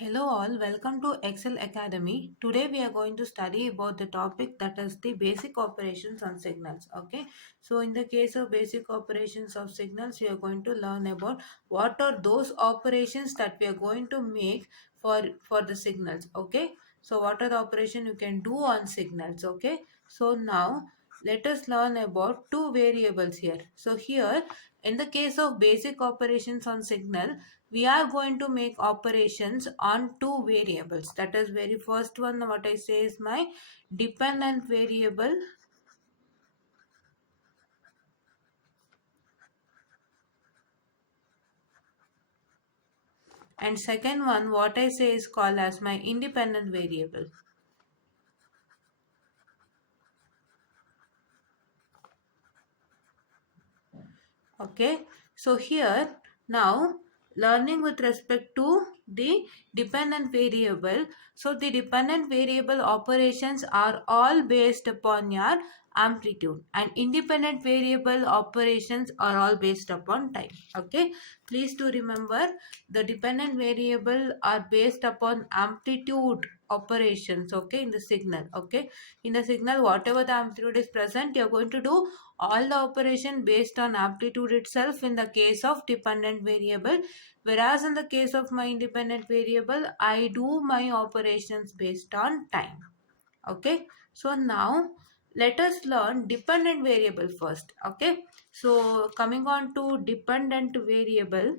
Hello all, welcome to Excel Academy. Today we are going to study about the topic that is the basic operations on signals. Okay, so in the case of basic operations of signals, we are going to learn about what are those operations that we are going to make for the signals. Okay, so what are the operation you can do on signals. Okay, so now let us learn about two variables here. So here in the case of basic operations on signal, we are going to make operations on two variables. That is, very first one what I say is my dependent variable, and second one what I say is called as my independent variable. Okay, so here now learning with respect to the dependent variable. So the dependent variable operations are all based upon your amplitude, and independent variable operations are all based upon time. Okay, please to remember the dependent variable are based upon amplitude operations. Okay, in the signal. Okay, in the signal whatever the amplitude is present, you are going to do all the operation based on amplitude itself in the case of dependent variable, whereas in the case of my independent variable I do my operations based on time. Okay, so now let us learn dependent variable first. Okay, so coming on to dependent variable,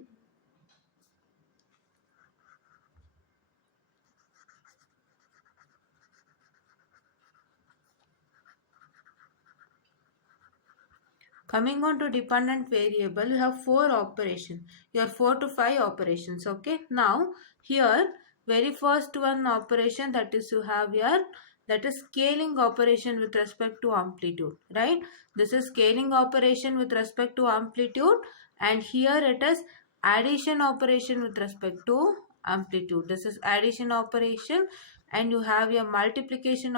coming on to dependent variable, you have four operations. You have 4 to 5 operations. Okay. Now here very first one operation that is you have here, that is scaling operation with respect to amplitude. Right. This is scaling operation with respect to amplitude, and here it is addition operation with respect to amplitude. This is addition operation, and you have your multiplication,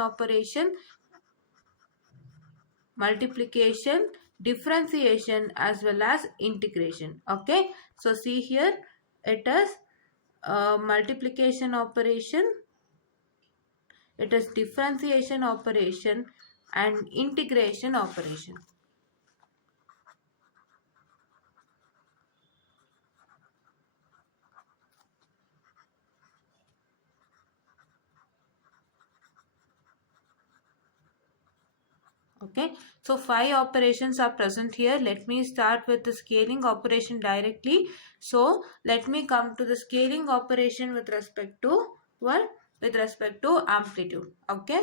differentiation as well as integration. Okay, so see here it is multiplication operation, it is differentiation operation, and integration operation. Okay, so 5 operations are present here. Let me start with the scaling operation directly. So let me come to the scaling operation with respect to what? With respect to amplitude. Okay,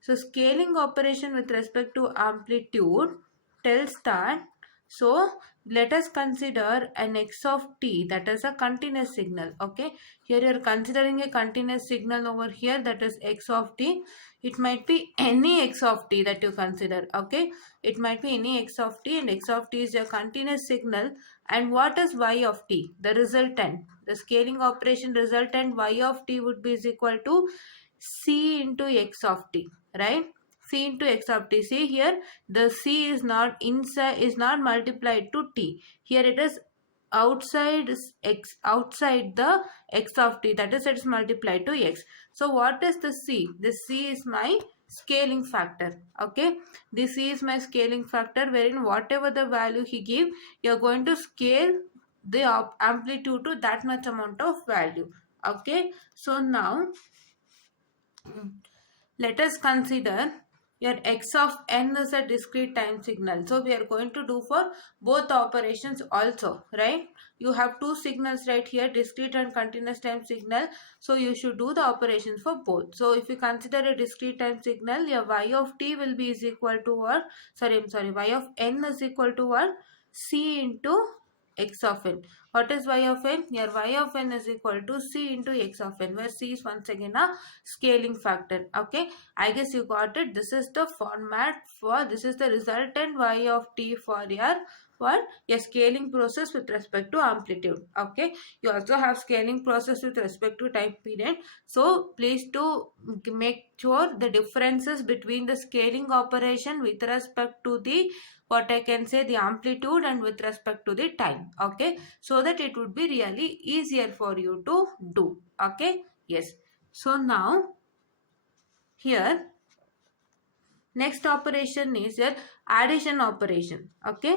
so scaling operation with respect to amplitude tells that, so let us consider an x of t, that is a continuous signal. Okay, here you are considering a continuous signal over here, that is x of t. It might be any x of t that you consider. Okay, it might be any x of t, and x of t is a continuous signal. And what is y of t? The resultant, the scaling operation resultant y of t would be is equal to c into x of t, right? C into x of t. See here, the c is not inside, is not multiplied to t. Here it is outside x, outside the x of t, that is it's multiplied to x. So what is the c? The c is my scaling factor. Okay, this c is my scaling factor, wherein whatever the value he give, you are going to scale the amplitude to that much amount of value. Okay, so now let us consider your x of n is a discrete time signal. So we are going to do for both operations also, right? You have two signals right here, discrete and continuous time signal. So you should do the operations for both. So if you consider a discrete time signal, your y of t will be is equal to what? Y of n is equal to what? C into x of n. What is y of n? Your y of n is equal to c into x of n, where c is once again a scaling factor. Okay, I guess you got it. This is the format for, this is the resultant y of t for your what? Your scaling process with respect to amplitude. Okay, you also have scaling process with respect to time period. So please to make sure the differences between the scaling operation with respect to the, what I can say, the amplitude, and with respect to the time. Okay, so that it would be really easier for you to do. Okay, Yes. So now here next operation is your addition operation. Okay.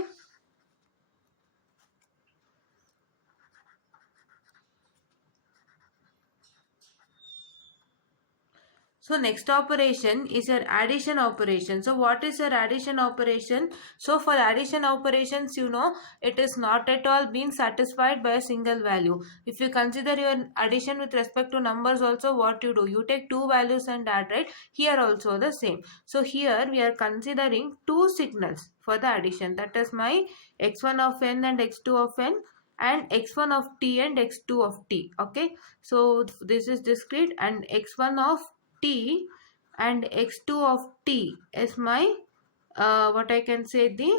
So next operation is your addition operation. So what is your addition operation? So for addition operations, you know, it is not at all being satisfied by a single value. If you consider your addition with respect to numbers also, what you do? You take two values and add, right? Here also the same. So here we are considering two signals for the addition. That is my x1 of n and x2 of n and x1 of t and x2 of t. Okay. So this is discrete, and x1 of t and x2 of t is my what I can say, the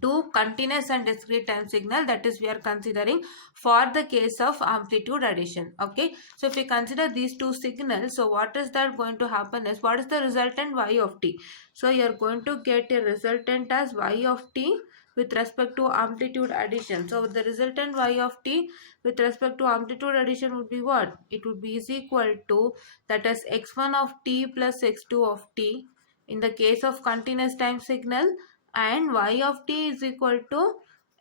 two continuous and discrete time signal, that is we are considering for the case of amplitude addition. Okay, so if we consider these two signals, so what is that going to happen is, what is the resultant y of t? So you are going to get a resultant as y of t with respect to amplitude addition. So the resultant y of t with respect to amplitude addition would be what? It would be is equal to, that is x1 of t plus x2 of t in the case of continuous time signal, and y of t is equal to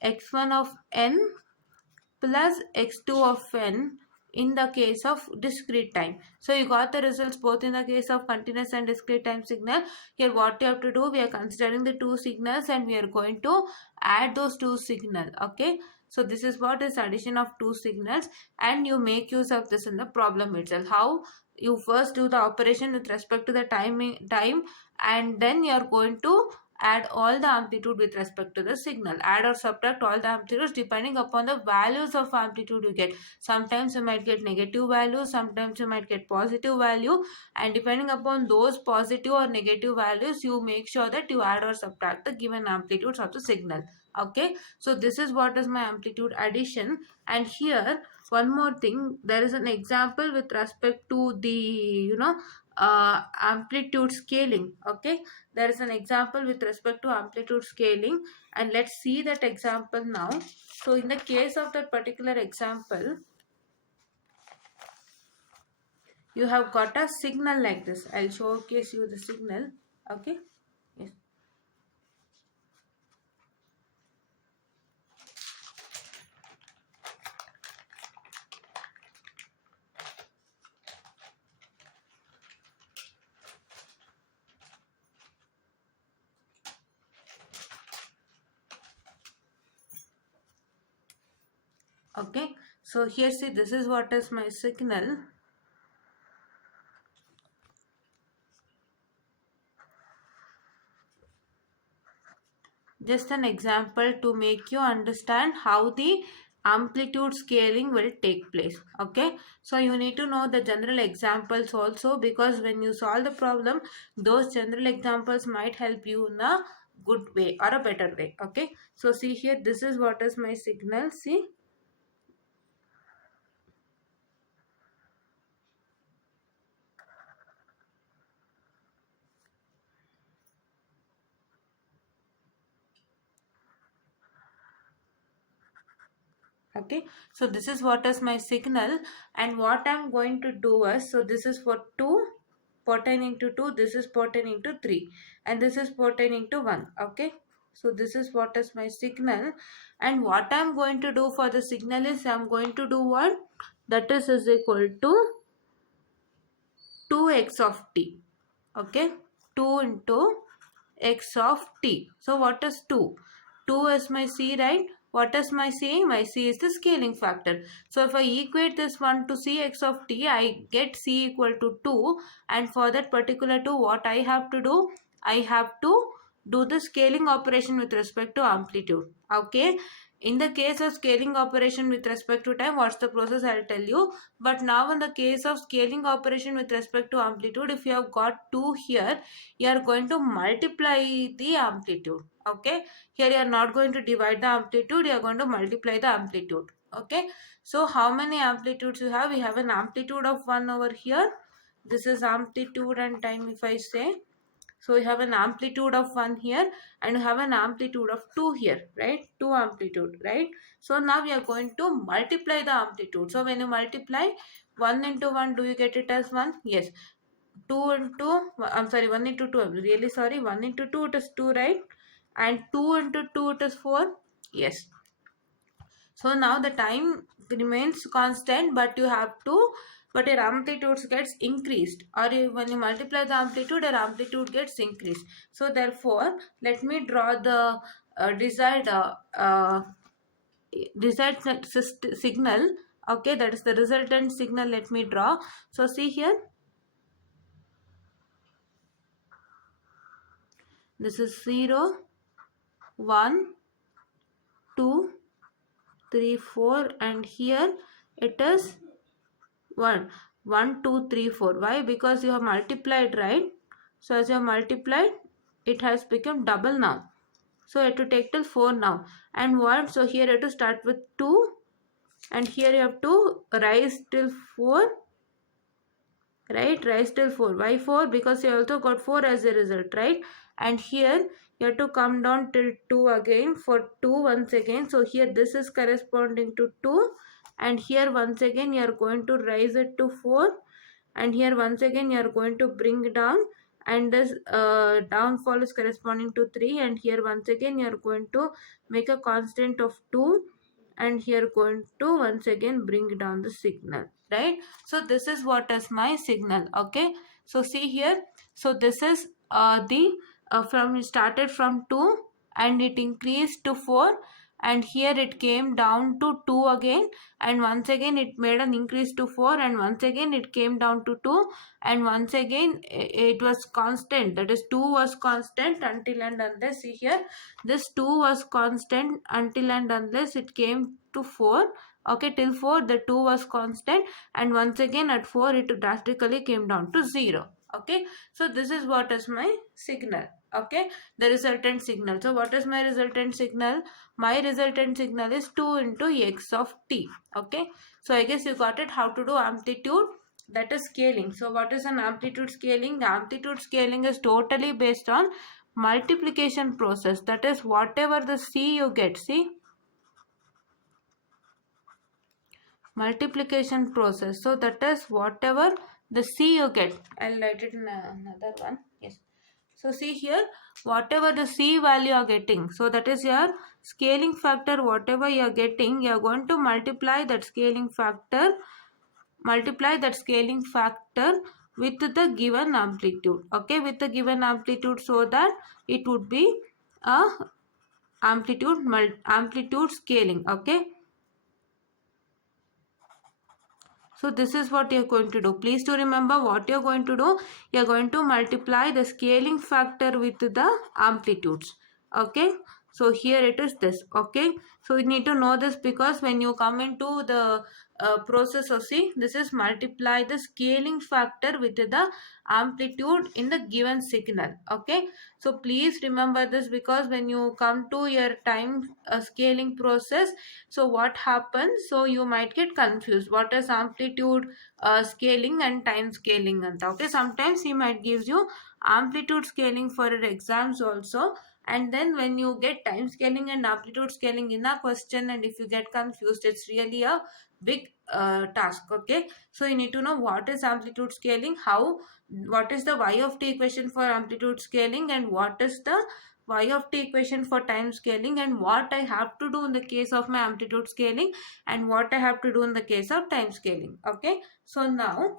x1 of n plus x2 of n in the case of discrete time. So you got the results both in the case of continuous and discrete time signal. Here what you have to do, we are considering the two signals and we are going to add those two signals. Okay, so this is what is addition of two signals, and you make use of this in the problem itself. How? You first do the operation with respect to the time, and then you are going to add all the amplitude with respect to the signal. Add or subtract all the amplitudes depending upon the values of amplitude you get. Sometimes you might get negative value, sometimes you might get positive value, and depending upon those positive or negative values, you make sure that you add or subtract the given amplitudes of the signal. Okay, so this is what is my amplitude addition. And here one more thing, there is an example with respect to the, you know, amplitude scaling. Okay, there is an example with respect to amplitude scaling, and let's see that example now. So in the case of that particular example, you have got a signal like this. I'll showcase you the signal. Okay, yes. Okay, so here see, this is what is my signal. Just an example to make you understand how the amplitude scaling will take place. Okay, so you need to know the general examples also, because when you solve the problem, those general examples might help you in a good way or a better way. Okay, so see here, this is what is my signal. See, okay, so this is what is my signal, and what I'm going to do is, so this is for 2 pertaining to 2, this is pertaining to 3, and this is pertaining to 1. Okay, so this is what is my signal, and what I'm going to do for the signal is, I'm going to do what? That is equal to 2x of t. Okay, 2 into x of t. So what is 2? 2 is my c, right? What is my c? My c is the scaling factor. So if I equate this one to cx of t, I get c equal to 2, and for that particular 2, what I have to do? I have to do the scaling operation with respect to amplitude. Okay, in the case of scaling operation with respect to time, what's the process, I'll tell you. But now in the case of scaling operation with respect to amplitude, if you have got 2 here, you are going to multiply the amplitude. Okay, here you are not going to divide the amplitude, you are going to multiply the amplitude. Okay, so how many amplitudes you have? We have an amplitude of 1 over here. This is amplitude and time if I say. So you have an amplitude of 1 here and you have an amplitude of 2 here, right? 2 amplitude, right? So now we are going to multiply the amplitude. So when you multiply 1 into 1, do you get it as 1? Yes. 2 into, I'm sorry, 1 into 2, I'm really sorry, 1 into 2 it is 2, right? And 2 into 2 it is 4. Yes. So now the time remains constant, but you have to, but your amplitude gets increased, or when you multiply the amplitude, your amplitude gets increased. So therefore, let me draw the desired signal. Okay, that is the resultant signal. Let me draw. So see here, this is 0, 1, 2, 3, 4, and here it is 1, 1, 2, 3, 4. Why? Because you have multiplied, right? So as you have multiplied, it has become double now. So you have to take till 4 now. And what? So here you have to start with 2, and here you have to rise till 4, right? Rise till 4. Why 4? Because you also got 4 as a result, right? And here you have to come down till 2 again for 2 once again. So here this is corresponding to 2, and here once again you are going to rise it to 4, and here once again you are going to bring down, and this downfall is corresponding to 3, and here once again you are going to make a constant of 2, and here going to once again bring down the signal, right? So this is what is my signal. Okay, so see here, so this is the from started from 2 and it increased to 4, and here it came down to 2 again, and once again it made an increase to 4, and once again it came down to 2, and once again it was constant, that is 2 was constant until and unless, see here, this 2 was constant until and unless it came to 4. Okay, till 4 the 2 was constant, and once again at 4 it drastically came down to 0. Okay, so this is what is my signal. Okay, the resultant signal. So what is my resultant signal? My resultant signal is 2 into x of t. Okay, so I guess you got it, how to do amplitude, that is scaling. So what is an amplitude scaling? The amplitude scaling is totally based on multiplication process. That is whatever the c you get, see, multiplication process. So that is whatever the c you get. I'll write it in another one. Yes. So see here, whatever the c value you are getting, so that is your scaling factor. Whatever you are getting, you are going to multiply that scaling factor, with the given amplitude. Okay, with the given amplitude, so that it would be a amplitude scaling. Okay, so this is what you are going to do. Please to remember what you are going to do. You are going to multiply the scaling factor with the amplitudes. Okay, so here it is this. Okay, so you need to know this, because when you come into the process of, see, this is multiply the scaling factor with the amplitude in the given signal. Okay, so please remember this, because when you come to your time scaling process, so what happens, so you might get confused what is amplitude scaling and time scaling. And okay, sometimes he might gives you amplitude scaling for your exams also, and then when you get time scaling and amplitude scaling in a question, and if you get confused, it's really a big task. Okay, so you need to know what is amplitude scaling, what is the y of t equation for amplitude scaling, and what is the y of t equation for time scaling, and what I have to do in the case of my amplitude scaling, and what I have to do in the case of time scaling. Okay, so now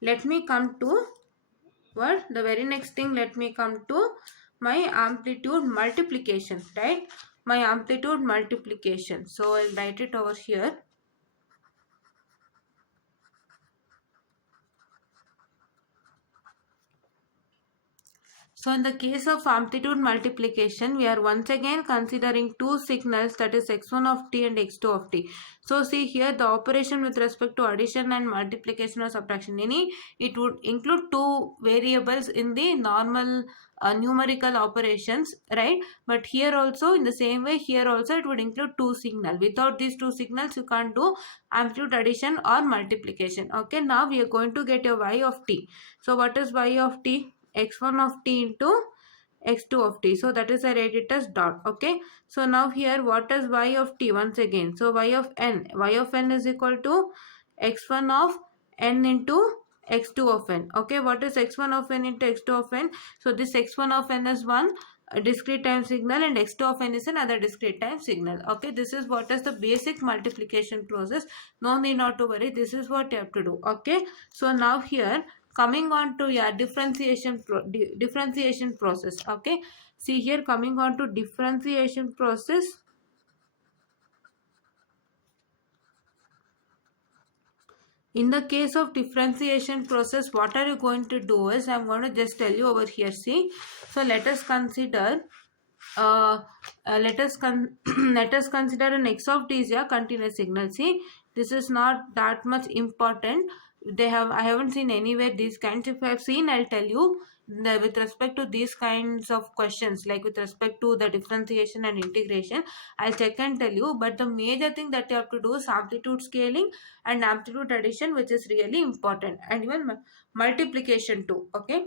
let me come to what the very next thing. Let me come to my amplitude multiplication, right? My amplitude multiplication. So I'll write it over here. So in the case of amplitude multiplication, we are once again considering two signals, that is x1 of t and x2 of t. So see here, the operation with respect to addition and multiplication or subtraction, it would include two variables in the normal numerical operations, right? But here also, in the same way, here also it would include two signals. Without these two signals, you can't do amplitude addition or multiplication. Okay, now we are going to get a y of t. So what is y of t? x1 of t into x2 of t. So that is I write it as dot. Okay. So now here what is y of t once again? So y of n is equal to x1 of n into x2 of n. Okay. What is x1 of n into x2 of n? So this x1 of n is one discrete time signal and x2 of n is another discrete time signal. Okay. This is what is the basic multiplication process. No need not to worry. This is what you have to do. Okay. So now here coming on to differentiation process. Okay, see here coming on to differentiation process. In the case of differentiation process, what are you going to do is I'm going to just tell you over here. See, so let us consider let us consider an x of t is a continuous signal. See, this is not that much important. I haven't seen anywhere these kinds. If I have seen, I'll tell you. With respect to these kinds of questions, like with respect to the differentiation and integration, I'll check and tell you. But the major thing that you have to do is amplitude scaling and amplitude addition, which is really important, and even multiplication too. Okay.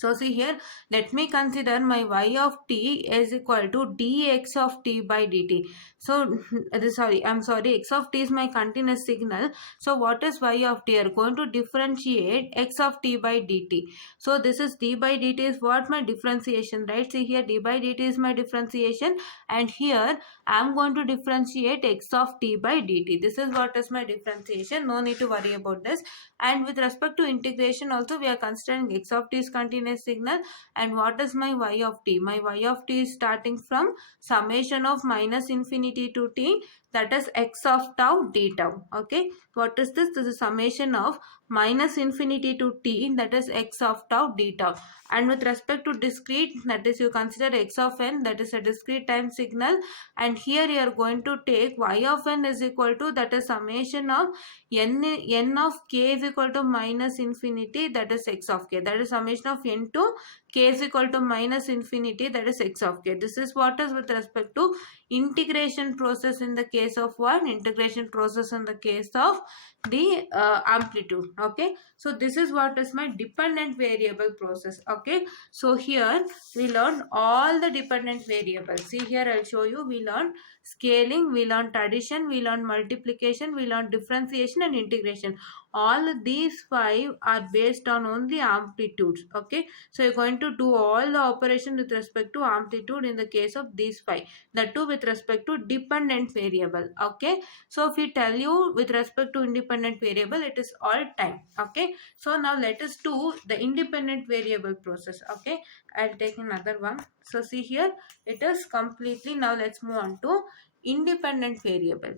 So see here, let me consider my y of t is equal to dx of t by dt. So x of t is my continuous signal. So what is y of t? Are going to differentiate x of t by dt. So this is d by dt is what my differentiation, right? See here, d by dt is my differentiation, and here I am going to differentiate x of t by dt. This is what is my differentiation. No need to worry about this. And with respect to integration also, we are considering x of t is continuous signal, and what is my y of t? My y of t is starting from summation of minus infinity to t, that is x of tau d tau. Okay, what is this? This is summation of minus infinity to t, that is x of tau d tau. And with respect to discrete, that is you consider x of n, that is a discrete time signal, and here you are going to take y of n is equal to, that is summation of n of k is equal to minus infinity, that is x of k, that is summation of n to k is equal to minus infinity, that is x of k. This is what is with respect to integration process in the case of what? Integration process in the case of the amplitude. Okay, so this is what is my dependent variable process. Okay, so here we learned all the dependent variables. See here, I'll show you. We learned scaling, we learned addition, we learned multiplication, we learned differentiation and integration. All these 5 are based on only amplitudes. Okay, so you're going to do all the operation with respect to amplitude in the case of these 5, that too with respect to dependent variable. Okay, so if we tell you with respect to independent variable, it is all time. Okay, so now let us do the independent variable process. Okay, I'll take another one. So see here, it is completely, now let's move on to independent variable.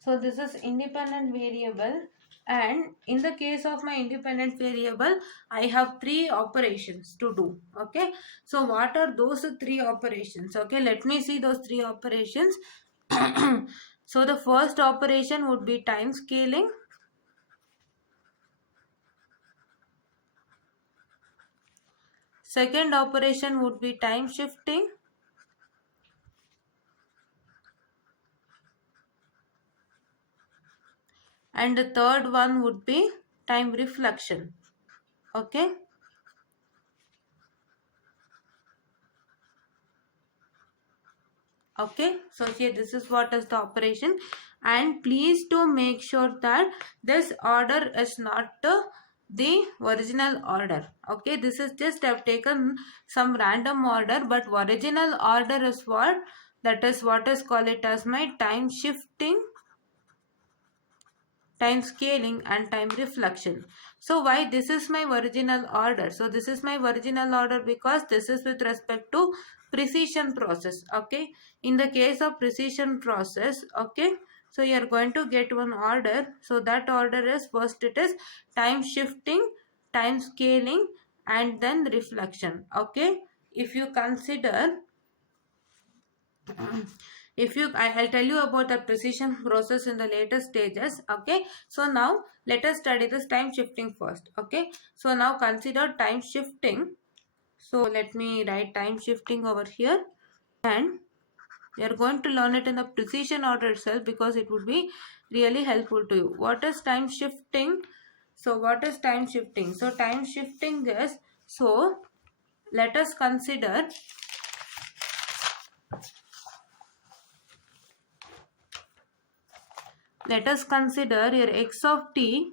So this is independent variable, and in the case of my independent variable, I have 3 operations to do. Okay, so what are those 3 operations? Okay, let me see those 3 operations. So the first operation would be time scaling. Second operation would be time shifting. And the third one would be time reflection. Okay. Okay, so here this is what is the operation, and please to make sure that this order is not the original order. Okay, this is just I've taken some random order, but original order is what? That is what is called it as my time shifting, time scaling and time reflection. So why this is my original order? So this is my original order because this is with respect to precision process. Okay, in the case of precision process, okay, so you are going to get one order. So that order is, first it is time shifting, time scaling and then reflection. Okay, if you consider I'll tell you about the precision process in the later stages. Okay, so now let us study this time shifting first. Okay, so now consider time shifting. So let me write time shifting over here, and we are going to learn it in the precision order itself because it would be really helpful to you. What is time shifting? So what is time shifting? So time shifting is, so let us consider, your x of t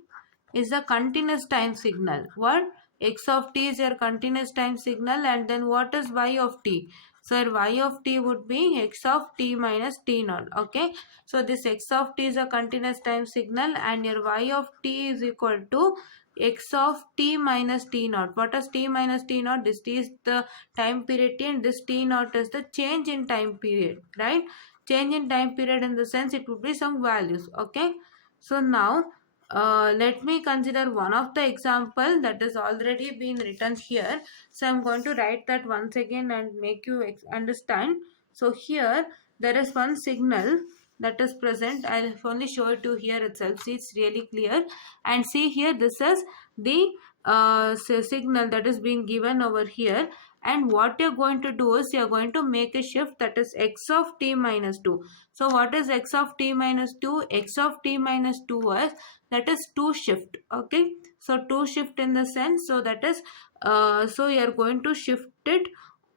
is a continuous time signal. What? X of t is your continuous time signal, and then what is y of t? So your y of t would be x of t minus t naught. Okay. So this x of t is a continuous time signal, and your y of t is equal to x of t minus t naught. What is t minus t naught? This t is the time period t, and this t naught is the change in time period, right? Change in time period in the sense it would be some values. Okay. So now let me consider one of the example that is already been written here. So I'm going to write that once again and make you understand. So here there is one signal that is present. I'll only show it to here itself. See, it's really clear. And see here, this is the signal that is being given over here. And what you're going to do is you're going to make a shift, that is x of t minus 2. So what is x of t minus 2? X of t minus 2 is, that is 2 shift. Okay. So 2 shift in the sense, so that is so you're going to shift it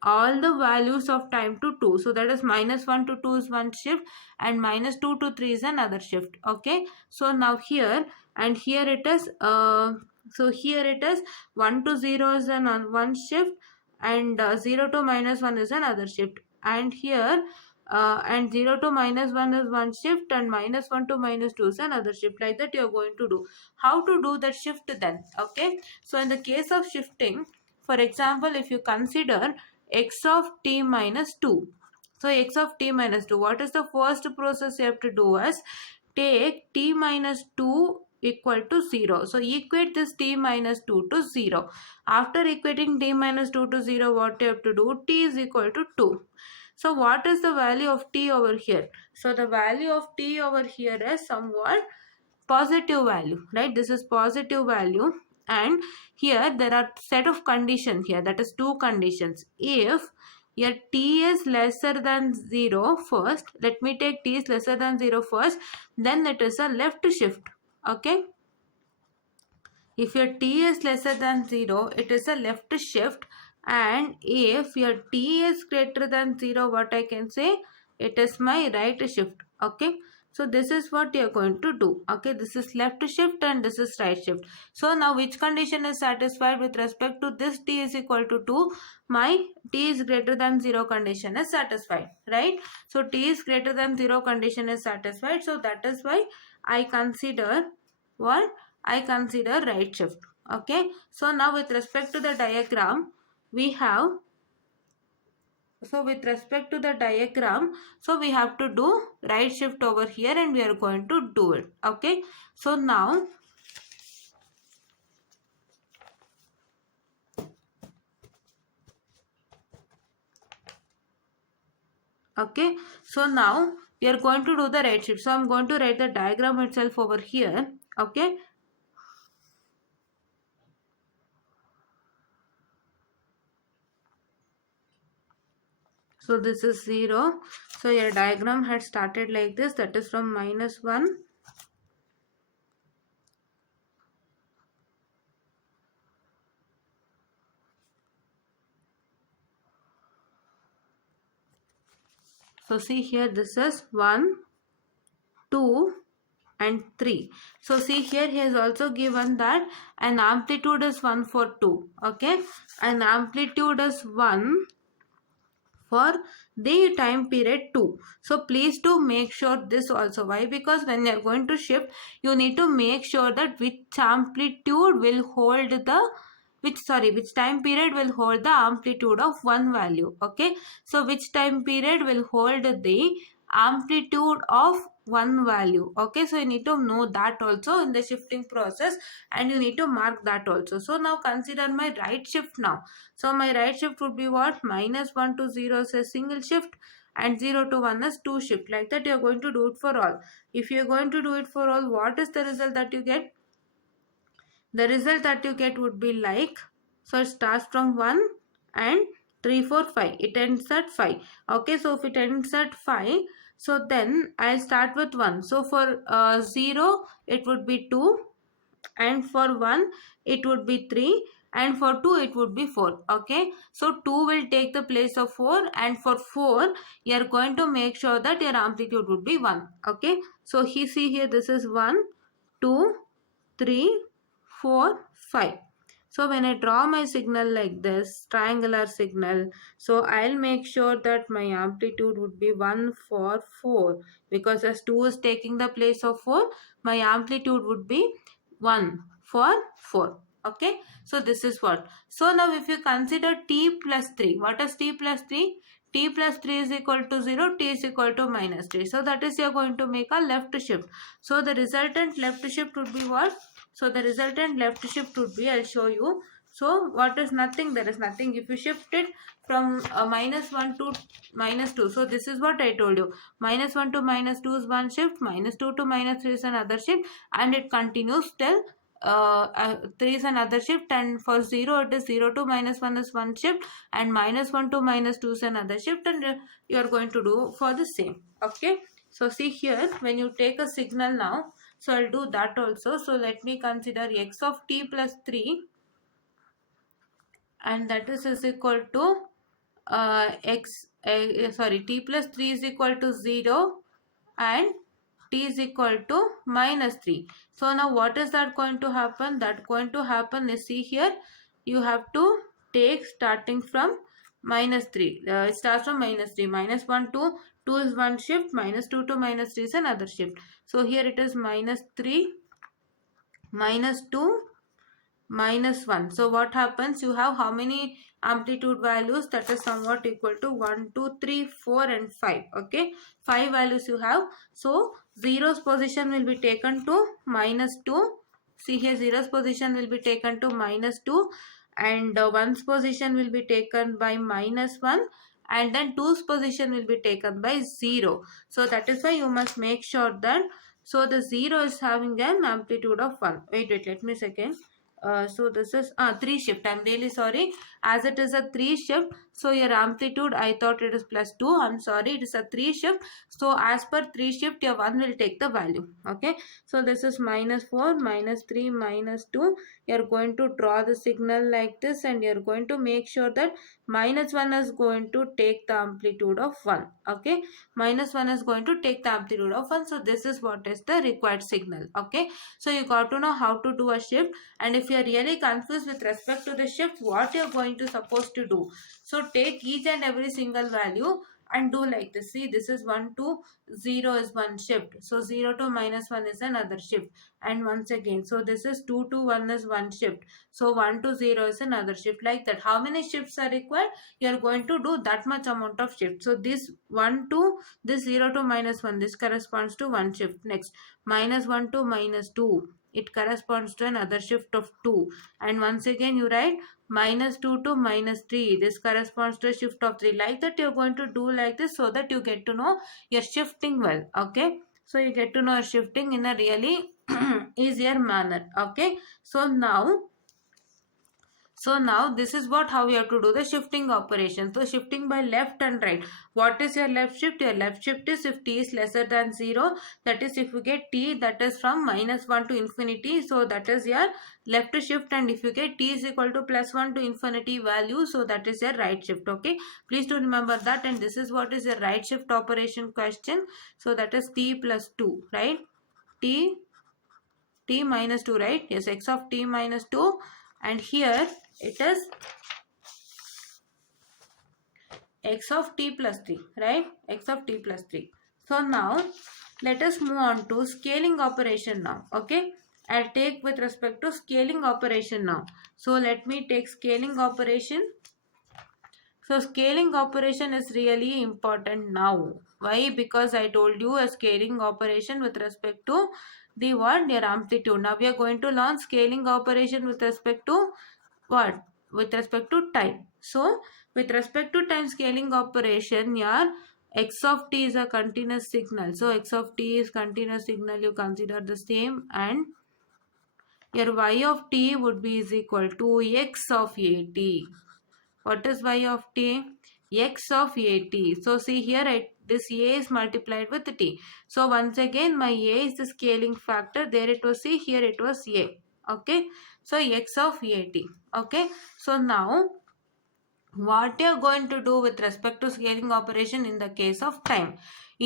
all the values of time to 2. So that is minus 1 to 2 is one shift, and minus 2 to 3 is another shift. Okay. So now here, and here it is so here it is 1 to 0 is one shift, and 0 to minus 1 is another shift, and here and 0 to minus 1 is one shift, and minus 1 to minus 2 is another shift. Like that you are going to do. How to do that shift then? Okay. So in the case of shifting, for example, if you consider x of t minus 2. So x of t minus 2, what is the first process you have to do is take t minus 2 equal to 0. So equate this t minus 2 to 0. After equating t minus 2 to 0, what you have to do? T is equal to 2. So what is the value of t over here? So the value of t over here is somewhat positive value, right? This is positive value, and here there are set of conditions here, that is 2 conditions. If your t is lesser than 0 first, let me take t is lesser than 0 first, then it is a left shift. Okay. If your t is lesser than 0, it is a left shift, and if your t is greater than 0, what I can say, it is my right shift. Okay. So this is what you are going to do. Okay. This is left shift and this is right shift. So now which condition is satisfied with respect to this t is equal to 2? My t is greater than 0 condition is satisfied, right? So t is greater than 0 condition is satisfied. So that is why I consider what? I consider right shift. Okay. So now with respect to the diagram, we have, so with respect to the diagram, so we have to do right shift over here, and we are going to do it. Okay. So now, okay. So now we are going to do the right shift. So I'm going to write the diagram itself over here. Okay. So this is 0. So your diagram had started like this, that is from minus 1. So see here, this is 1, 2 and 3. So see here, he has also given that an amplitude is 1 for 2. Okay. An amplitude is 1 for the time period 2. So please do make sure this also. Why? Because when you are going to shift, you need to make sure that which amplitude will hold the which time period will hold the amplitude of one value. Okay. So which time period will hold the amplitude of one value. Okay. So you need to know that also in the shifting process, and you need to mark that also. So now consider my right shift now. So my right shift would be what? Minus 1 to 0 is a single shift, and 0 to 1 is 2 shift. Like that you are going to do it for all. If you are going to do it for all, what is the result that you get? The result that you get would be like, so it starts from 1, and 3, 4, 5. It ends at 5. Okay, so if it ends at 5, so then I'll start with 1. So for 0, it would be 2, and for 1, it would be 3, and for 2, it would be 4. Okay, so 2 will take the place of 4, and for 4, you are going to make sure that your amplitude would be 1. Okay, so see here, this is 1, 2, 3, 4, 5. So when I draw my signal like this, triangular signal, so I'll make sure that my amplitude would be 1 for 4, because as 2 is taking the place of 4, my amplitude would be 1 for 4. Okay, so this is what. So now if you consider t plus 3, what is t plus 3? T plus 3 is equal to 0, t is equal to minus 3. So that is, you are going to make a left shift. So the resultant left shift would be what? So the resultant left shift would be, I'll show you. So what is nothing? There is nothing. If you shift it from minus 1 to minus 2. So this is what I told you. Minus 1 to minus 2 is one shift. Minus 2 to minus 3 is another shift. And it continues till 3 is another shift. And for 0, it is 0 to minus 1 is one shift. And minus 1 to minus 2 is another shift. And you are going to do for the same. Okay. So see here, when you take a signal now, so I'll do that also. So let me consider x of t plus 3, and that is equal to t plus 3 is equal to 0, and t is equal to minus 3. So now what is that going to happen? That going to happen is, see here, you have to take starting from minus 3. It starts from minus 3. Minus 1 to 2 is one shift. Minus 2 to minus 3 is another shift. So here it is minus 3, minus 2, minus 1. So what happens? You have how many amplitude values? That is somewhat equal to 1, 2, 3, 4 and 5. Okay, 5 values you have. So 0's position will be taken to minus 2. See here, 0's position will be taken to minus 2, and 1's position will be taken by minus 1, and then 2's position will be taken by 0. So that is why you must make sure that, so the 0 is having an amplitude of 1. Wait, let me second. So this is 3 shift. I'm really sorry. As it is a 3 shift, so your amplitude, I thought it is plus 2. I'm sorry, it is a 3 shift. So as per 3 shift, your 1 will take the value. Okay. So this is minus 4, minus 3, minus 2. You're going to draw the signal like this, and you're going to make sure that minus 1 is going to take the amplitude of 1. Okay. Minus 1 is going to take the amplitude of 1. So this is what is the required signal. Okay. So you got to know how to do a shift. And if you are really confused with respect to the shifts, what you are going to supposed to do? So take each and every single value and do like this. See, this is 1 to 0 is one shift. So 0 to minus 1 is another shift. And once again, so this is 2 to 1 is one shift. So 1 to 0 is another shift. Like that. How many shifts are required? You are going to do that much amount of shift. So this 1 to this 0 to minus 1, this corresponds to one shift. Next, minus 1 to minus 2. It corresponds to another shift of 2. And once again you write minus 2 to minus 3. This corresponds to a shift of 3. Like that you're going to do like this, so that you get to know you're shifting well. Okay. So you get to know you're shifting in a really easier manner. Okay. So now this is what how you have to do the shifting operation. So shifting by left and right. What is your left shift? Your left shift is if t is lesser than 0. That is, if you get t that is from minus 1 to infinity. So that is your left shift. And if you get t is equal to plus 1 to infinity value. So that is your right shift. Okay. Please do remember that. And this is what is your right shift operation question. So that is t plus 2. Right. T minus 2. Right. Yes. X of t minus 2. And here it is x of t plus 3, right? X of t plus 3. So now let us move on to scaling operation now. Okay. I'll take with respect to scaling operation now. So let me take scaling operation. So scaling operation is really important now. Why? Because I told you a scaling operation with respect to the what? Your amplitude. Now we are going to learn scaling operation with respect to what? With respect to time. So with respect to time scaling operation, your x of t is a continuous signal. So x of t is continuous signal, you consider the same, and your y of t would be is equal to x of at. What is y of t? X of at. So see here, this a is multiplied with t. So once again, my a is the scaling factor. There it was c, here it was a. Okay. So x of at. Okay. So now what you are going to do with respect to scaling operation in the case of time.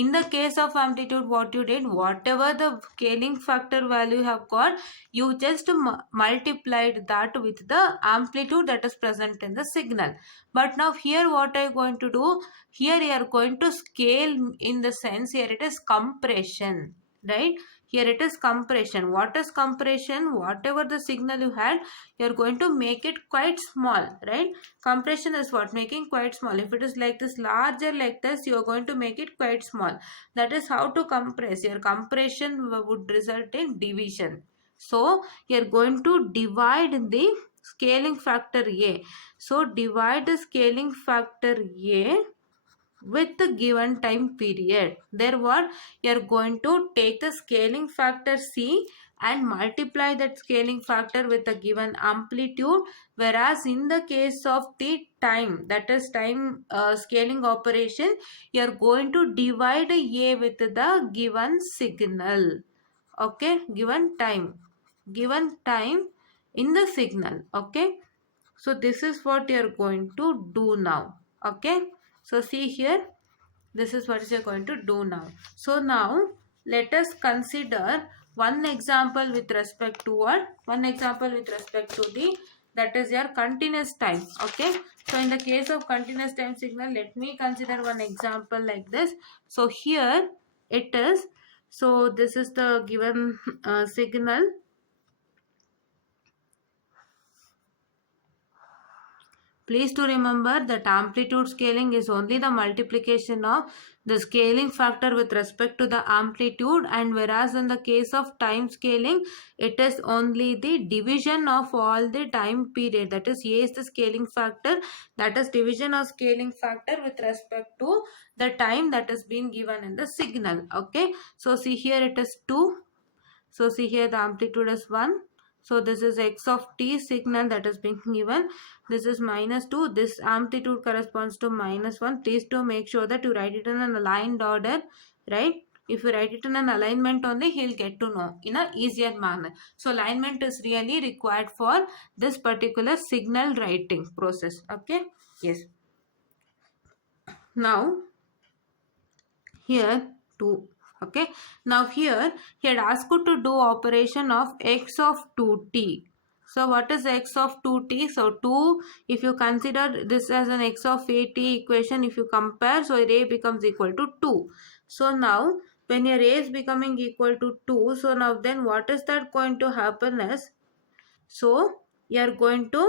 In the case of amplitude, what you did, whatever the scaling factor value you have got, you just multiplied that with the amplitude that is present in the signal. But now here what are you going to do? Here you are going to scale, in the sense here it is compression, right? Here it is compression. What is compression? Whatever the signal you had, you are going to make it quite small, right? Compression is what? Making quite small. If it is like this, larger like this, you are going to make it quite small. That is how to compress. Your compression would result in division. So you are going to divide the scaling factor A. So divide the scaling factor A with the given time period. There what? You are going to take the scaling factor C and multiply that scaling factor with the given amplitude, whereas in the case of the time, that is time scaling operation, you are going to divide A with the given signal. Okay, given time in the signal. Okay, so this is what you are going to do now. Okay, so see here, this is what you are going to do now. So now let us consider one example with respect to what? One example with respect to the, that is your continuous time. Okay, so in the case of continuous time signal, let me consider one example like this. So here it is, so this is the given signal. Please to remember that amplitude scaling is only the multiplication of the scaling factor with respect to the amplitude, and whereas in the case of time scaling, it is only the division of all the time period. That is, A is the scaling factor, that is division of scaling factor with respect to the time that is being given in the signal. Okay, so see here it is 2. So see here the amplitude is 1. So this is x of t signal that is being given. This is -2. This amplitude corresponds to -1. Please to make sure that you write it in an aligned order, right? If you write it in an alignment only, he'll get to know in a easier manner. So alignment is really required for this particular signal writing process. Okay. Yes. Now here 2. Okay, now here he had asked you to do operation of x of 2t. So what is x of 2t? So 2, if you consider this as an x of at equation, if you compare, so a becomes equal to 2. So now when your a is becoming equal to 2, so now then what is that going to happen is, so you are going to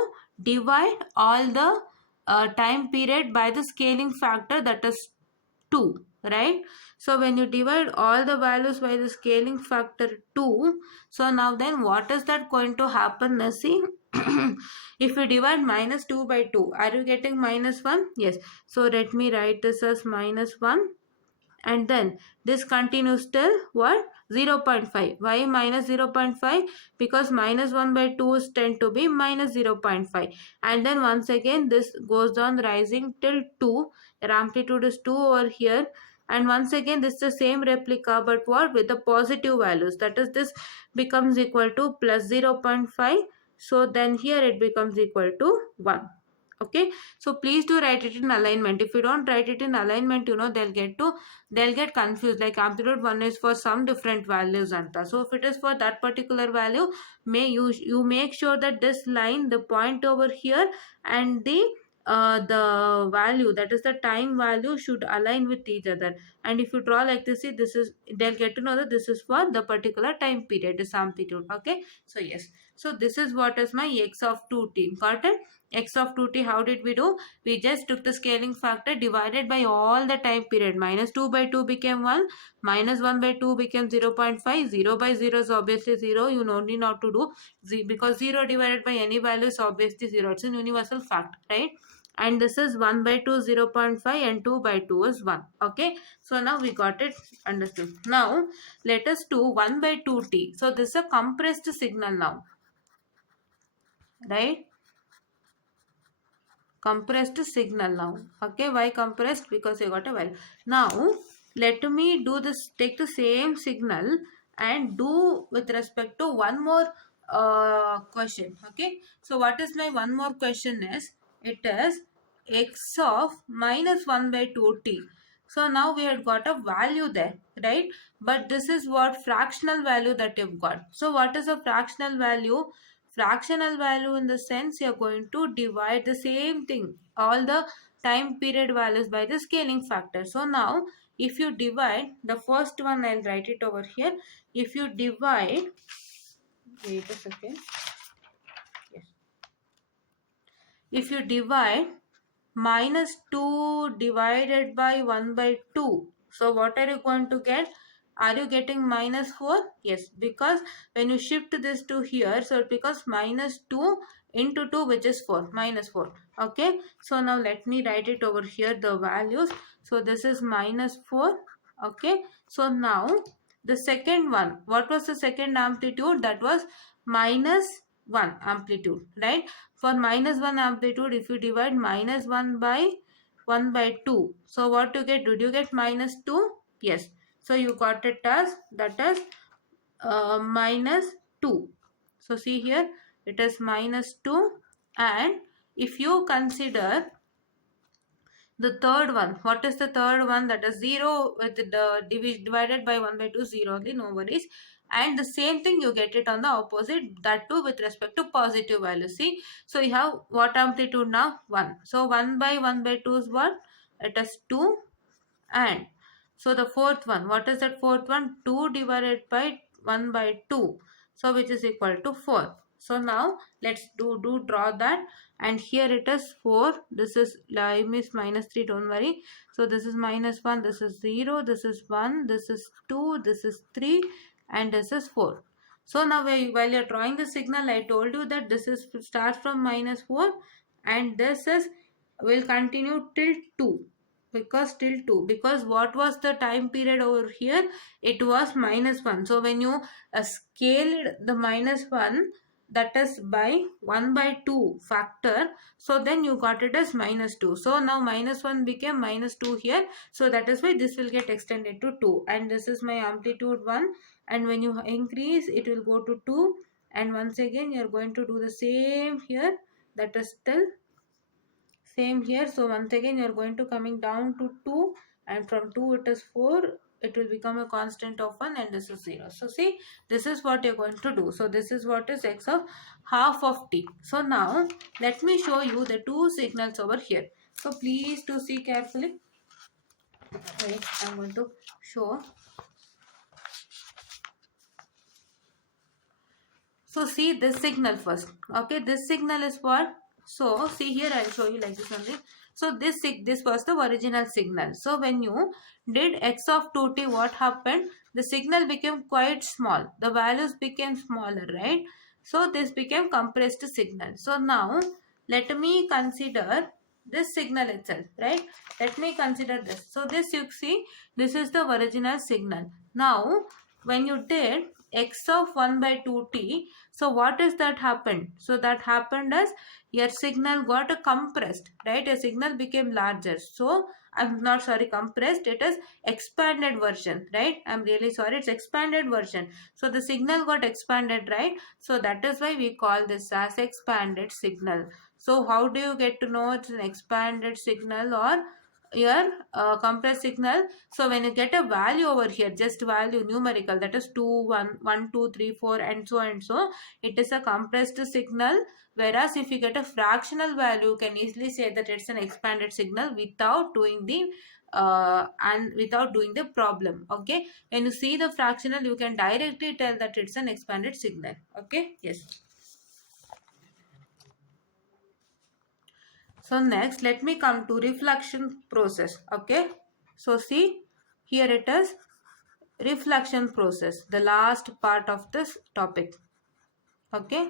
divide all the time period by the scaling factor, that is 2, right? So when you divide all the values by the scaling factor 2, so now then what is that going to happen? Now see, if you divide -2 by 2, are you getting -1? Yes. So let me write this as -1, and then this continues till what? 0.5. Why minus 0.5? Because -1 by 2 is tend to be -0.5, and then once again this goes on rising till 2. Your amplitude is 2 over here, and once again this is the same replica, but what? With the positive values, that is this becomes equal to plus 0.5. So then here it becomes equal to 1. Okay, so please do write it in alignment. If you don't write it in alignment, you know, they'll get confused, like amplitude 1 is for some different values anta. So if it is for that particular value, may you make sure that this line, the point over here, and the value, that is the time value, should align with each other. And if you draw like this, see, this is, they'll get to know that this is for the particular time period, this amplitude. Okay, so yes, so this is what is my x of 2t. Got it? X of 2t, how did we do? We just took the scaling factor, divided by all the time period. -2 by 2 became 1, -1 by 2 became 0.5, 0 by 0 is obviously 0. You don't need not to do, because 0 divided by any value is obviously 0. It's a universal fact, right? And this is 1 by 2 0.5, and 2 by 2 is 1. Okay, so now we got it understood. Now let us do 1 by 2t. So this is a compressed signal now, right? compressed signal now. Okay, why compressed? Because you got a value. Now let me do this, take the same signal and do with respect to one more question. Okay, so what is my one more question is, it is x of minus 1 by 2t. So now we had got a value there, right? But this is what fractional value that you've got. So what is a fractional value? Fractional value in the sense you are going to divide the same thing, all the time period values, by the scaling factor. So now if you divide the first one, I'll write it over here. If you divide, wait a second, yes, if you divide minus 2 divided by 1 by 2, so what are you going to get? Are you getting minus 4? Yes, because when you shift this to here, so it becomes minus 2 into 2, which is 4, minus 4. Okay, so now let me write it over here, the values. So this is minus 4. Okay, so now the second one, what was the second amplitude? That was minus 1 amplitude, right? For minus 1 amplitude, if you divide minus 1 by 1 by 2, so what you get? Did you get minus 2? Yes. So you got it as, that is minus 2. So see here, it is minus 2. And if you consider the third one, what is the third one? That is 0 with the divided by 1 by 2, 0 only, no worries. And the same thing you get it on the opposite, that too with respect to positive value. See, so you have what amplitude now? 1. So 1 by 1 by 2 is what? It is 2. And so the fourth one, what is that fourth one? 2 divided by 1 by 2. So which is equal to 4. So now let's draw that. And here it is 4. This is, I miss minus 3, don't worry. So this is minus 1, this is 0, this is 1, this is 2, this is 3, and this is 4. So now while you're drawing the signal, I told you that this is starts from minus 4 and this is will continue till 2. Because till 2, because what was the time period over here? It was minus 1. So when you scaled the minus 1, that is by 1 by 2 factor, so then you got it as minus 2. So now minus 1 became minus 2 here. So that is why this will get extended to 2. And this is my amplitude 1. And when you increase, it will go to 2. And once again, you are going to do the same here. That is still same here. So once again you are going to coming down to 2, and from 2 it is 4. It will become a constant of 1, and this is 0. So see, this is what you're going to do. So this is what is x of half of t. So now let me show you the two signals over here. So please to see carefully. Wait, I'm going to show. So see this signal first. Okay, this signal is what? So see here, I'll show you like this only. So this was the original signal. So when you did x of 2t, what happened? The signal became quite small. The values became smaller, right? So this became compressed signal. So now let me consider this signal itself, right? Let me consider this. So this you see, this is the original signal. Now when you did x of 1 by 2t, so what is that happened? So that happened as your signal got a compressed, right? Your signal became larger. So I'm not sorry, compressed, it is expanded version, right? I'm really sorry, it's expanded version. So the signal got expanded, right? So that is why we call this as expanded signal. So how do you get to know it's an expanded signal or your compressed signal? So when you get a value over here, just value numerical, that is 2 1 1 2 3 4 and so and so, it is a compressed signal. Whereas if you get a fractional value, you can easily say that it's an expanded signal without doing the and without doing the problem. Okay, when you see the fractional, you can directly tell that it's an expanded signal. Okay, yes. So next, let me come to reflection process. Okay, so see here it is reflection process, the last part of this topic. Okay,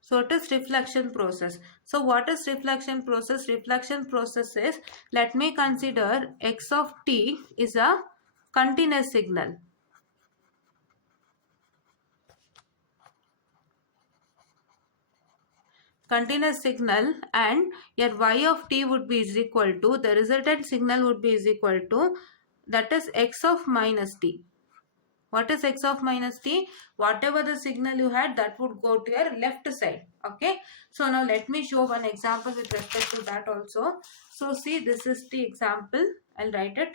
so it is reflection process. So what is reflection process? Reflection process is, let me consider x of t is a continuous signal. continuous signal, and your y of t would be is equal to, the resultant signal would be is equal to, that is x of minus t. What is x of minus t? Whatever the signal you had, that would go to your left side. Okay. So now let me show one example with respect to that also. So see, this is the example. I'll write it.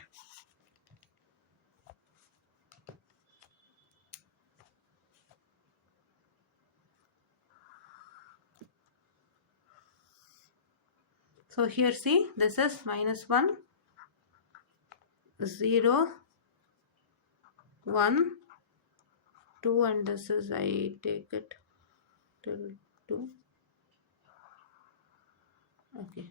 So here see, this is minus 1, 0, 1, 2, and this is, I take it till 2. Okay.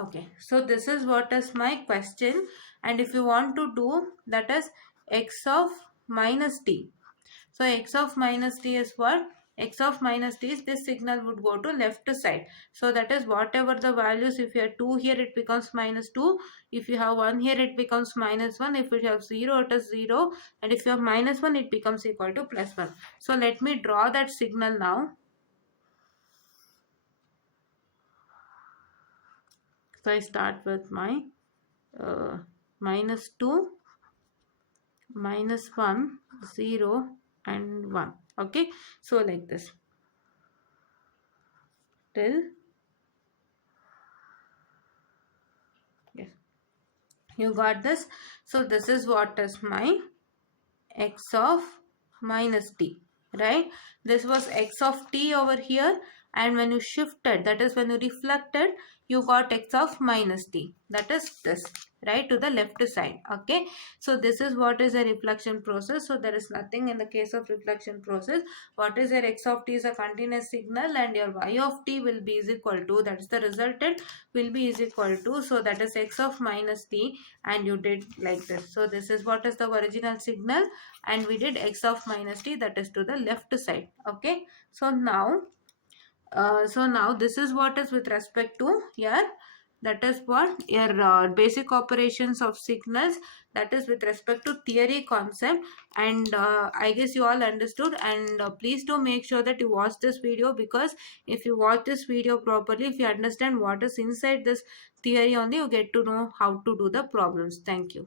Okay, so this is what is my question, and if you want to do, that is x of minus t. So x of minus t is what? X of minus t is, this signal would go to left side. So that is whatever the values, if you have 2 here, it becomes minus 2. If you have 1 here, it becomes minus 1. If you have 0, it is 0. And if you have minus 1, it becomes equal to plus 1. So let me draw that signal now. So I start with my minus 2, minus 1, 0, and 1. Okay, so like this till, yes, you got this. So this is what is my x of minus t, right? This was x of t over here, and when you shifted, that is when you reflected, you got x of minus t, that is this, right, to the left side. Okay, so this is what is a reflection process. So there is nothing in the case of reflection process. What is your x of t is a continuous signal, and your y of t will be is equal to, that is the resultant will be is equal to, so that is x of minus t, and you did like this. So this is what is the original signal, and we did x of minus t, that is to the left side. Okay, so now this is what is with respect to your, that is what your basic operations of signals, that is with respect to theory concept. And I guess you all understood, and please do make sure that you watch this video, because if you watch this video properly, if you understand what is inside this theory only, you get to know how to do the problems. Thank you.